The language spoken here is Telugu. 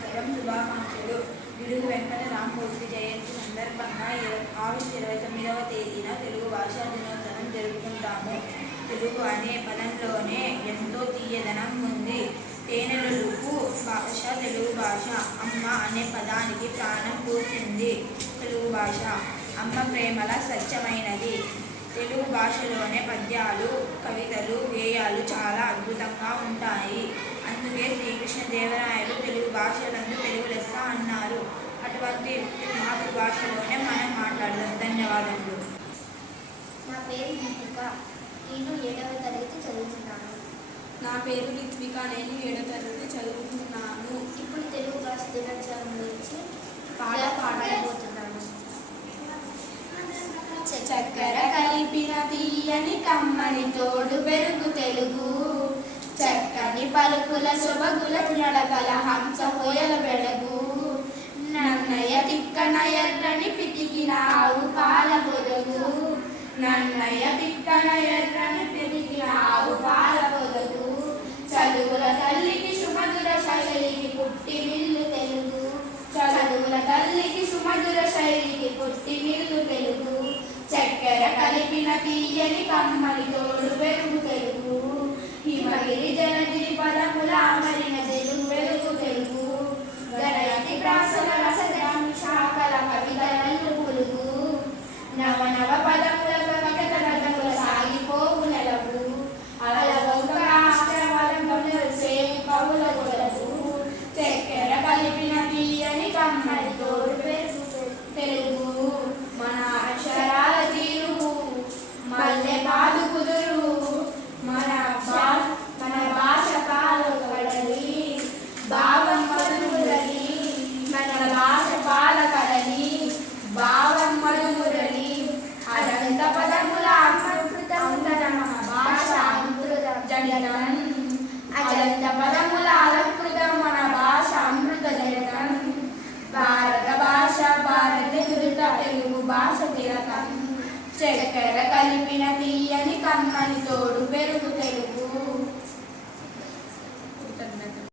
సంవత్సరం శుభాకాంక్షలు. పిడుగు వెంకట రామమూర్తి జయంతి సందర్భంగా ఆగస్టు 29వ తేదీన తెలుగు భాషా దినోత్సవం జరుపుకుంటాము. తెలుగు అనే పదంలోనే ఎంతో తీయదనం ఉంది. తేనెలూపు భాష తెలుగు భాష. అమ్మ అనే పదానికి ప్రాణం పూసింది తెలుగు భాష. అమ్మ ప్రేమల స్వచ్ఛమైనది. తెలుగు భాషలోనే పద్యాలు, కవితలు, గేయాలు చాలా అద్భుతంగా ఉంటాయి. అందుకే శ్రీకృష్ణదేవరాయలు తెలుగు భాషలందు తెలుగు లెస్స అన్నారు. అటువంటి మాతృభాషలోనే మనం మాట్లాడదాం. ధన్యవాదాలు. నా పేరు దీపిక. నేను 7వ తరగతి చదువుతున్నాను. నా పేరు రిత్విక. నేను 7వ తరగతి చదువుతున్నాను. ఇప్పుడు తెలుగు భాష దినోత్సవం గురించి పాడబోతున్నాను. చక్కెర కలిపిన తీయని కమ్మని తోడు పెరుగు తెలుగు, చక్కని పలుకుల సొబగుల నడకల హంస హోయల బెడగు, నన్నయ్య తిక్కన ఎర్రని పితికిన ఆవు పాల పొదగు, నన్నయ్య తిక్కన ఎర్రని పితికిన ఆవు పాల పొదగు, చదువుల తల్లికి సుమధుర శైలికి పుట్టి విల్లు తెలుగు, చదువుల తల్లికి సుమధుర శైలికి పుట్టి విల్లు తెలుగు, చక్కెర కలిపిన తీయని కమ్మని తోడు పెరుగు తెలుగు, హిమగిరి జనగిరి పదముల అమరిన తెలుగు వెలుగు తెలుగు, గణయతి ప్రాసల రసజామి శాఖల కవితలు పులుగు, నవనవ పదముల కవిత రథముల సాగిపోవు నెలవు, అలవౌక ఆశ్రమల సేవి కవుల గొలవు, చక్కెర కలిపిన తీయని కమ్మని తోడు పెరుగు తెలుగు, మన అక్షరాల తీరు మల్లె పాదు కుదురు, మన భాష పాలు కడలి భావం మధుమురలి, మన భాష పాల కడలి భావం మధుమురలి, అనంత పదముల అమృతం భాష అమృత జనితం, అనంత పదముల అలంకృతం మన భాష అమృత జనితం, భారత భాష భారత ధృత తెలుగు భాష తిలకం, చక్కెర కలిపిన తీయని కమ్మని తోడు